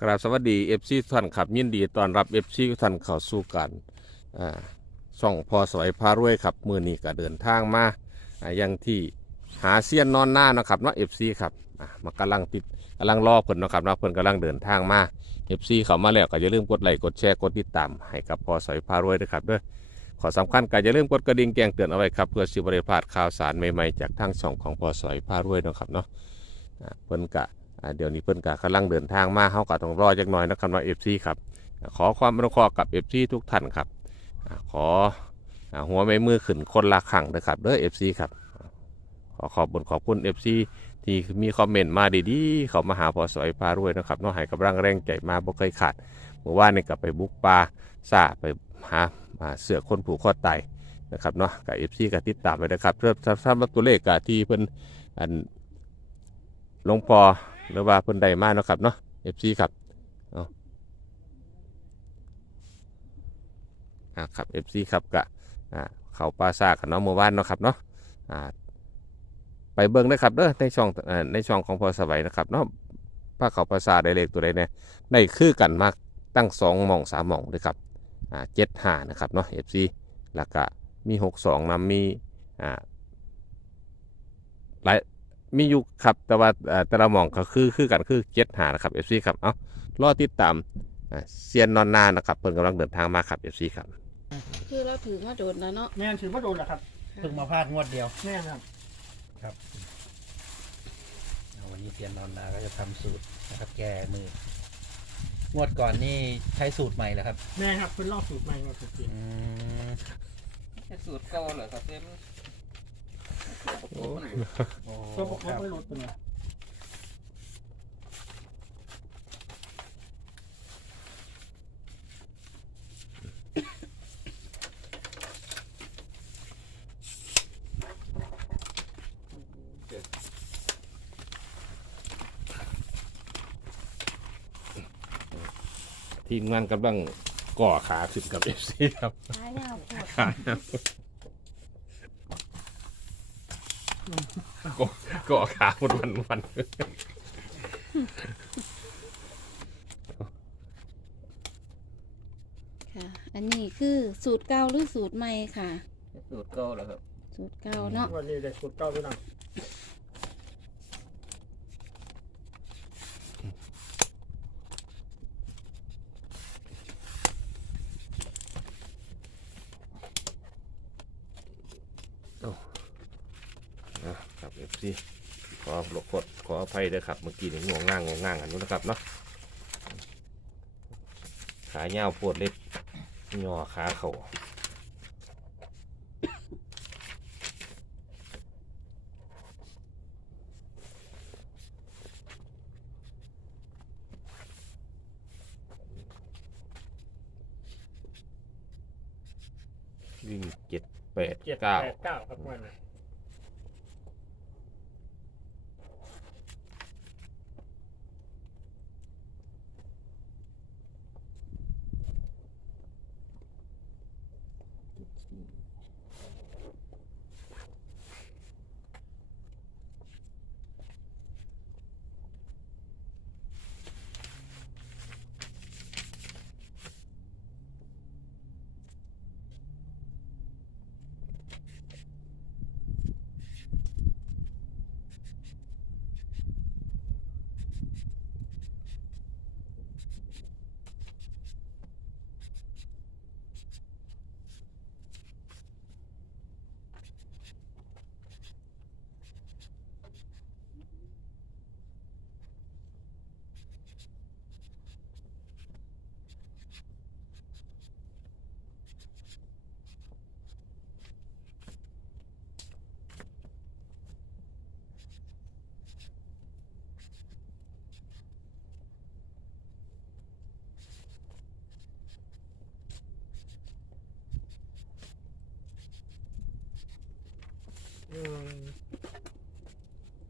กราบสวัสดีเอฟซีท่านครับยินดีต้อนรับเอฟซีท่านเข้าสู่การอ่าช่องพอสวยพารวยครับมือนี้ก็เดินทางมาอ่ายังที่หาเซียนนอนหน้านะครับเนาะเอฟซีครับอ่ามากำลังติดกำลังรอเพิ่นนะครับเนะเพิ่นกำลังเดินทางมาเอฟซีเข้ามาแล้วก็อย่าลืมกดไลค์กดแชร์กดติดตามให้กับพอสวยพารวยด้วยครับด้อขอสำคัญก็อย่าลืมกดกระดิ่งแจ้งเตือนเอาไว้ครับเพื่อสิบริพลาดข่าวสารใหม่ๆจากทางช่องของพอสวยพารวยนะครับเนาะอ่าเพิ่นกะ เดี๋ยวนี้เพิ่นกะกำลังเดินทางมาเฮาก็ต้องรอจักหน่อยนะครับว่า FC ครับขอความอนุเคราะห์กับ FC ทุกท่านครับขอหัวไม่มือขึ้นคนละขังนะครับเด้อ FC ครับขอขอบคุญขอบคุณ FC ที่มีคอมเมนต์มาดีๆ เขามาหาพอสอยพารวยนะครับเน้องให้กำลังแรงใจมาบ่เคยขาดเมื่อวานนี่ก็ไปบุกป่าซาไปหาาเสือคนผูกคอตนะครับเนาะกับ FC ก็ติดตามไปนะครับเพื่อสำหรับตัวเลขกะที่เพิ่นอันลงปอ หรือว่าเพิ่นใดมาเนาะครับเนาะ FC ครับเอาอ่าครับ FC ครับกะอ่าเขาปลาซากันเนาะเมื่อวานเนาะครับเนาะอ่าไปเบิ่งได้ครับเด้อในช่องอ่ในช่องของพอสวัยนะครับเนาะป้าเขาปลาซาได้เลขตัวใดเนี่ยได้คือกันมากตั้งสองหม่องสามหม่องเลยครับอ่าเจ็ดห้านะครับเนาะ FC แล้วก็มีหกสองนะมีอ่าหลาย มีอยู่ครับ แต่ว่าเอ่อแต่ละหมองก็คือคือกันคือเจ็ดหานะครับเอฟซีครับเอารอติดตามอ่าเซียนนอนนานะครับเพิ่นกำลังเดินทางมาครับเอฟซีครับ คือเราถือมาโดนแล้วเนาะแม่นถือว่าโดนแหละครับเพิ่งมาพลาดงวดเดียวแม่นครับเอาวันนี้เซียนนอนนาก็จะทำสูตรนะครับแก้มืองวดก่อนนี่ใช้สูตรใหม่แล้วครับแม่ครับเป็นรอบสูตรใหม่มาสุดจริงอืมแค่สูตรเก่าเหรอครับเต็ม โอ้ตัวประกคอบรับไม่ลดตัวเนี่ยทีมงานกำลังก่อขาขึ้นกับเอฟซีครับท้ายแล้วปวดขา ก่อก่อขาหมดวันวันค่ะ อันนี้คือสูตรเก่าหรือสูตรใหม่ค่ะแค่สูตรเก่าเหรอครับ สูตรเก่าเนาะวันนี้ได้สูตรเก้าไปหน่อยนะ ครับเอขอหลบกดขออภัยด้วยครับ เมื่อกี้นี่งวงง่างงงง่างอันนู้นนะครับเนาะขาเงาวปวดเล็บย่อขาเข่าวิ่งเจ็ดแปดเจ็ดเก้าแปดเก้าครับวันนี้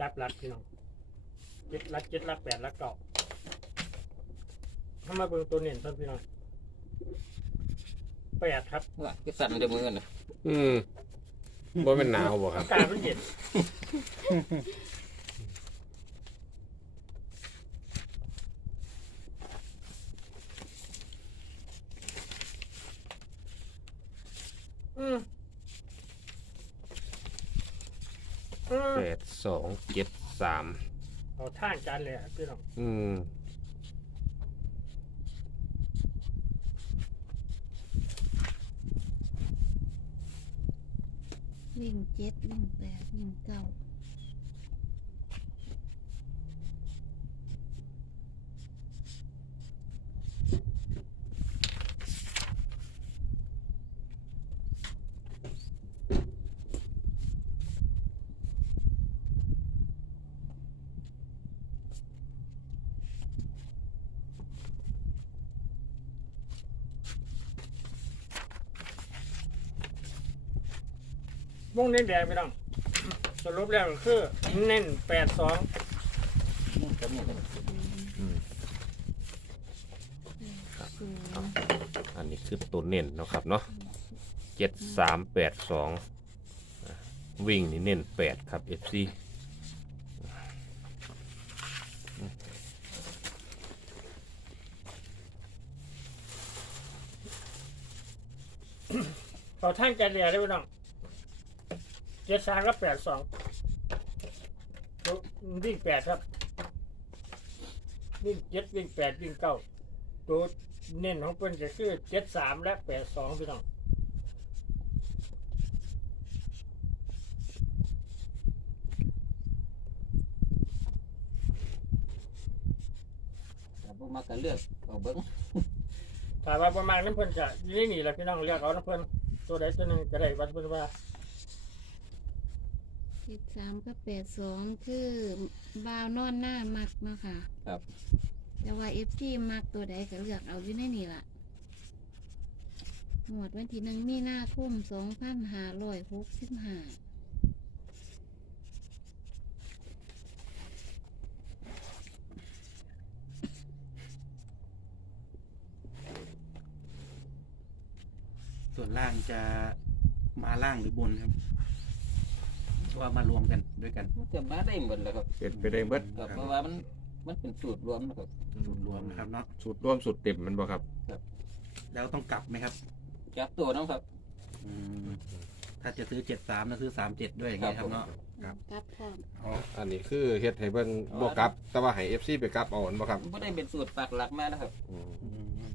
จับหลัดพี่น้องเจ็ดหลัดเจ็ดหลัดแปดหลัดเกาะถ้ามาเบิ่งตัวเน้นเพิ่นพี่น้องแปดครับว่าคือสั่นเดี๋ยวมือกันนะอืมบ่เป็นหนาวบ่ครับ อากาศมันเย็นอืม แปดสองเจ็ดสามเอาท่านกันเลยอะพี่น้องอืมวิ่งเจ็ดวิ่งแปดวิ่งเก้า วงเน้นแดงพี่น้อง สรุปแล้วก็คือเน้นแปดสองนี่ก็มีเลยอืมศูนย์อันนี้คือตัวเน้นเนาะครับเนาะเจ็ดสามแปดสองวิ่งนี่เน้นแปดครับ FC เอาท่านกันเลยได้พี่น้อง เจ็ดสามกับแปดสองวิ่งแปดครับวิ่งเจ็ดวิ่งแปดวิ่งเก้าตัวเน้นของเพิ่นจะคือเจ็ดสามและแปดสองพี่น้องแต่พวกมาก็เลือกเอาเบิ้งถามว่าประมาณนั้นเพิ่นจะนี่นี่แหละพี่น้องเรียกเอานะเพิ่นตัวใดตัวหนึ่งก็ได้วัดเพิ่นว่า เจ็ดสามกับแปดสองคือบาวนอนหน้ามักเนาะค่ะ ครับ แต่ว่าเอฟซีมักตัวใดก็เลือกเอาอยู่ในนี่ล่ะหมวดวันที่หนึ่งมีนาคมสองพันห้าร้อยหกสิบห้าส่วนล่างจะมาล่างหรือบนครับหรือ ว่ามารวมกันด้วยกันมันจะมาได้หมดเลยครับเป็นไปได้เบิดครับเพราะว่ามันมันเป็นสูตรรวมนะครับ สูตรรวมนะครับเนาะสูตรร่วมสูตรเต็มมันบ่ครับ แล้วต้องกลับไหมครับจับตัวน้องครับ อืมถ้าจะซื้อเจ็ดสามนะซื้อสามเจ็ดด้วยอย่างเงี้ยครับเนาะครับกลับพร้อมอ๋ออันนี้คือเฮ็ดให้เบิ่งบ่กลับ แต่ว่าให้ FC ไปกลับเอาอันบ่ครับมันไม่ได้เป็นสูตรปักหลักมานะครับอืมอืม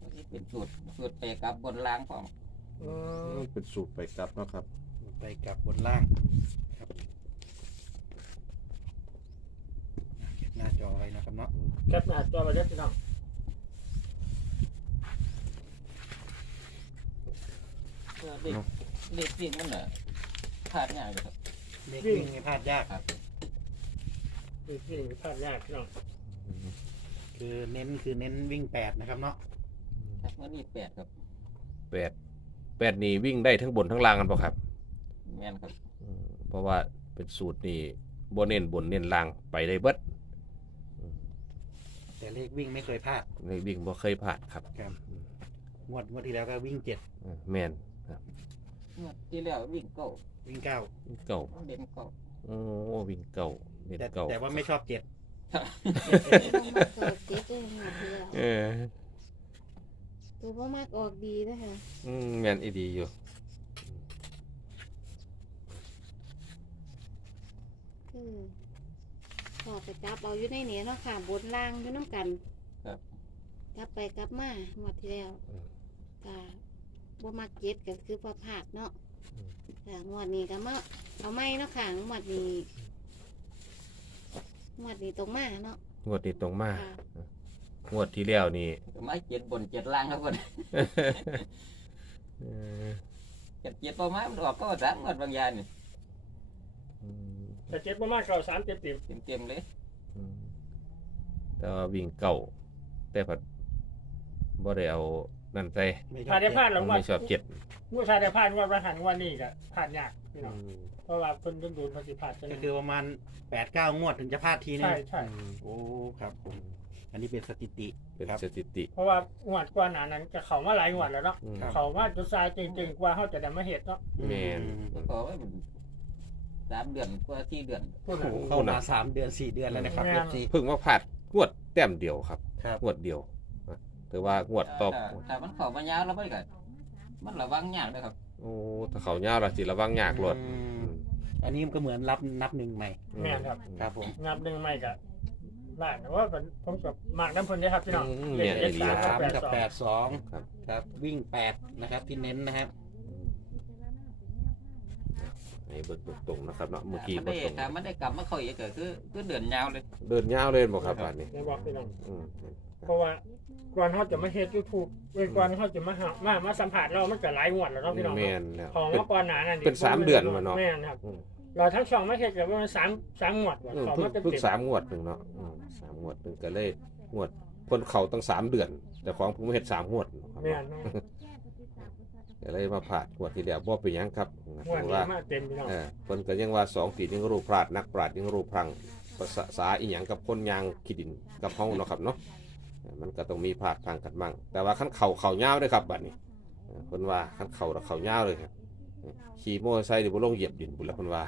มันสิเป็นสูตรสูตรไปกับบนล่างของอืมเป็นสูตรไปกลับเนาะครับ ไปกลับบนล่างครับอะเก็บหน้าจอไว้นะครับเนาะแคปหน้าจอไปเด้อพี่น้องเด็กเด็กวิ่งมันน่ะพลาดง่ายเลยครับ เลขวิ่งไม่พลาดยากครับนี่ที่พลาดยากพี่น้องคือเน้นคือเน้นวิ่งแปดนะครับเนาะครับวันนี้แปดครับแปดแปดนี่วิ่งได้ทั้งบนทั้งล่างกันป่ะครับ แม่นครับ อืมเพราะว่าเป็นสูตรนี่บนเน้นบนเน้นล่างไปได้เบิดแต่เลขวิ่งไม่เคยพลาด ในวิ่งบ่เคยผ่านครับครับ งวดงวดที่แล้วก็วิ่งเจ็ดอืมแม่นครับงวดที่แล้ววิ่งเก้าวิ่งเก้าวิ่งเก่าเด่นเก้าโอ้วิ่งเก่าเน้นแต่เก่าแต่ว่าไม่ชอบเจ็ดต้องมาเกิดเจ็ดเลยหมดเลยเออตัวพ่อมากออกดีนะคะอืมแม่นอีดีอยู่ คือพอไปกลับเอาอยู่ในนี้เนาะค่ะบนล่างอยู่น้ำกันครับ กลับไปกลับมาหมดที่แล้วก็บ่มักเจ็ดก็คือพอผาดเนาะค่ะงวดนี้ก็มาเอาไม่เนาะค่ะงวดนี้งวดนี้ตรงมาเนาะงวดนี้ตรงมาค่ะงวดที่แล้วนี่ ไม้เจ็ดบนเจ็ดล่างครับคนเออเจ็ดเจ็ดตัวไม้มันออกก็สามงวดบางอยางนี่อืม แต่เจ็ดประมาณเก้าสามเจ็ดสิบเต็มเต็มๆเลยอืมแต่ว่าวิ่งเก่าแต่ผัดบ่ได้เอานั่นใส่ไม่ชถ้าอบได้เจ็ดพลาดหรอกว่าไม่ชอบเจ็ดงวดชาได้พลาดงวดประหันงวดนี้ก็พลาดยากพี่น้องอืมเพราะว่าเพิ่นโดนดูนภาษีพลาดใช่ไหมก็คือประมาณแปดเก้างวดถึงจะพลาดทีนึงใช่ใช่โอ้ครับผมอันนี้เป็นสถิติเป็นครับ สถิติ เพราะว่างวดกว่าหนานั้นจะเข้ามาหลายงวดแล้วเนาะอืม ครับ เข้ามาจุดทรายจริงๆกว่าเขาจะได้มาเห็ดเนาะ แม่นอืมก็ไว้มัน สามเดือนกว่าสี่เดือนพูดน่ะโอ้โหเข้ามาสามเดือนสี่เดือนแล้วนะครับแม่เอนฟซีเพิ่งมาพลาดงวดแต้มเดียวครับครับ งวดเดียวนะถือว่างวดต่อถ้าถ้ามันเข้ามายาวแล้วมันก็มันระวังยากเลยครับ โอ้ถ้าเขายาวละสิระวังยากโลดอืมอันนี้มันก็เหมือนรับนับหนึ่งใหม่แม่นครับ ครับผมงับหนึ่งไม่ก็ได้แต่ว่าผมผมกับมากน้ำพลได้ครับพี่น้องอืมเลขเนี่ยเจ็ดสามสามแปดกับสองแปดสองครับ ครับวิ่งแปดนะครับที่เน้นนะครับ ให้เบิกตรงๆนะครับเนาะเมื่อกี้มันบ่ได้ตรงถ้ามันได้กลับมาเข้าอีกก็คือคือเดือนยาวเลย เดินยาวเลยบ่ครับบาดนี้ในบอกพี่น้องอืมเพราะว่าก่อนเขาจะมาเฮ็ดยูทูบเว้ยก่อนเขาจะมาหามามาสัมผัสเรามันก็หลายงวดแล้วเนาะพี่น้องแม่นแล้ว ของเป็นมาก่อนหนานั่นเป็นสามเดือนมาเนาะ แม่นครับอืมเราทั้งช่องมาเฮ็ดกันประมาณสามสามงวดว่ะอืมของเพิ่งมาเต็มเพิ่งเต็มสามงวดหนึ่งเนาะอืมสามงวดหนึ่งก็เลยงวดคนเขาตั้งสามเดือน แต่ของเพิ่งมาเฮ็ดสามงวดครับแม่นแม่น ก็เลยมาผ่านงวดที่แล้วบ่เป็นหยังครับงวดเพราะนี้ว่า มาเต็มพี่น้องเออเพิ่นก็ยังว่าสองตียังรู้พลาดนักปราดยังรู้พลังภาษาษาอีหยังกับคนยางขี้ดินกับเฮาเนาะครับเนาะเออมันก็ต้องมีพลาดพลังกันบ้างแต่ว่าคันเข่าเข่ายาวเด้อครับบัดนี้เออเพิ่นว่าคันเข่าแล้วเข่ายาวเลยครับเออขี่มอเตอร์ไซค์นี่บ่ลงเหยียบดินพุ่นละเพิ่นว่า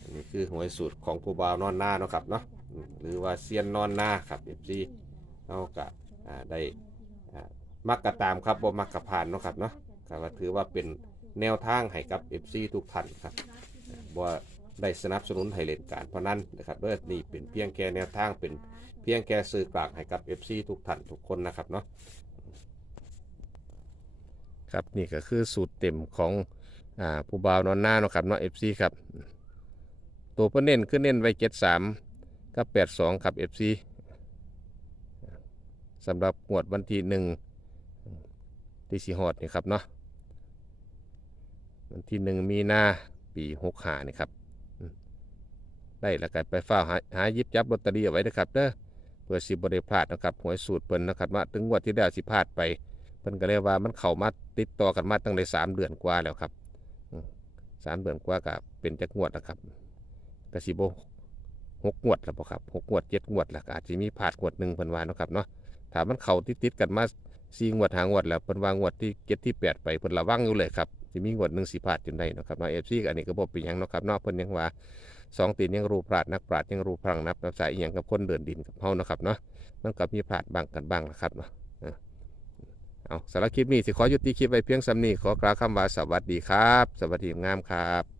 อันนี้คือหวยสูตรของผู้บ่าวนอนหน้าเนาะครับเนาะอืมหรือว่าเซียนนอนหน้าครับ FC เฮาก็อ่าได้อ่า มักกะตามครับบ่มักกะผ่านเนาะครับเนาะก็ว่าถือว่าเป็นแนวทางให้กับ FC ทุกท่านครับบ่ได้สนับสนุนให้เล่นการพนันนะครับเด้อนี่เป็นเพียงแค่แนวทางเป็นเพียงแค่สื่อกลางให้กับ FC ทุกท่านทุกคนนะครับเนาะครับนี่ก็คือสูตรเต็มของอ่าผู้บ่าวนอนหน้าเนาะครับเนาะ FC ครับตัวเพิ่นเน้นคือเน้นไว้73กับ82ครับ FC สำหรับงวดวันที่หนึ่ง ที่สีฮอดนี่ครับเนาะวันที่หนึ่งมีนาปีหกหานี่ครับได้แล้วกันไปเฝ้าหาหายิบจับลอตเตอรี่เอาไว้นะครับเด้อเพื่อสิบริพลาดนะครับหวยสูตรเพิ่นนะครับว่าถึงงวดที่แล้วสิพลาดไปเพิ่นก็เลยว่ามันเข้ามาติดต่อกันมาตั้งได้สามเดือนกว่าแล้วครับสามเดือนกว่ากับเป็นจักงวดนะครับกสิบหกงวดแล้วครับหกงวดเจ็ดงวดแล้วอาจจะมีพลาดงวดหนึ่งเพิ่นว่าเนะครับเนาะถ้ามันเข้าติดติดกันมา สี่งวดหางวดแล้วเพิ่นวางงวดที่เก็ดที่แปดไปเพิ่นระวังอยู่เลยครับสิมีงวดหนึ่งสิพลาดจนได้นะครับเนาเอฟซีอันนี้ก็บ่เป็นยังนะครับนาะเพิ่นยังว่าสองตีนยังรูพลาดนักปราดยังรูพลังนับนับสายอีหยังกับคนเดินดินกับเฮานะครับเนาะมันก็มีพลาดบ้างกันบ้างนะครับเนาะเอาสำหรับคลิปนี้สิขอยุติคลิปไว้เพียงสำนีขอกล่าวคำว่าสวัสดีครับ สวัสดีงามครับ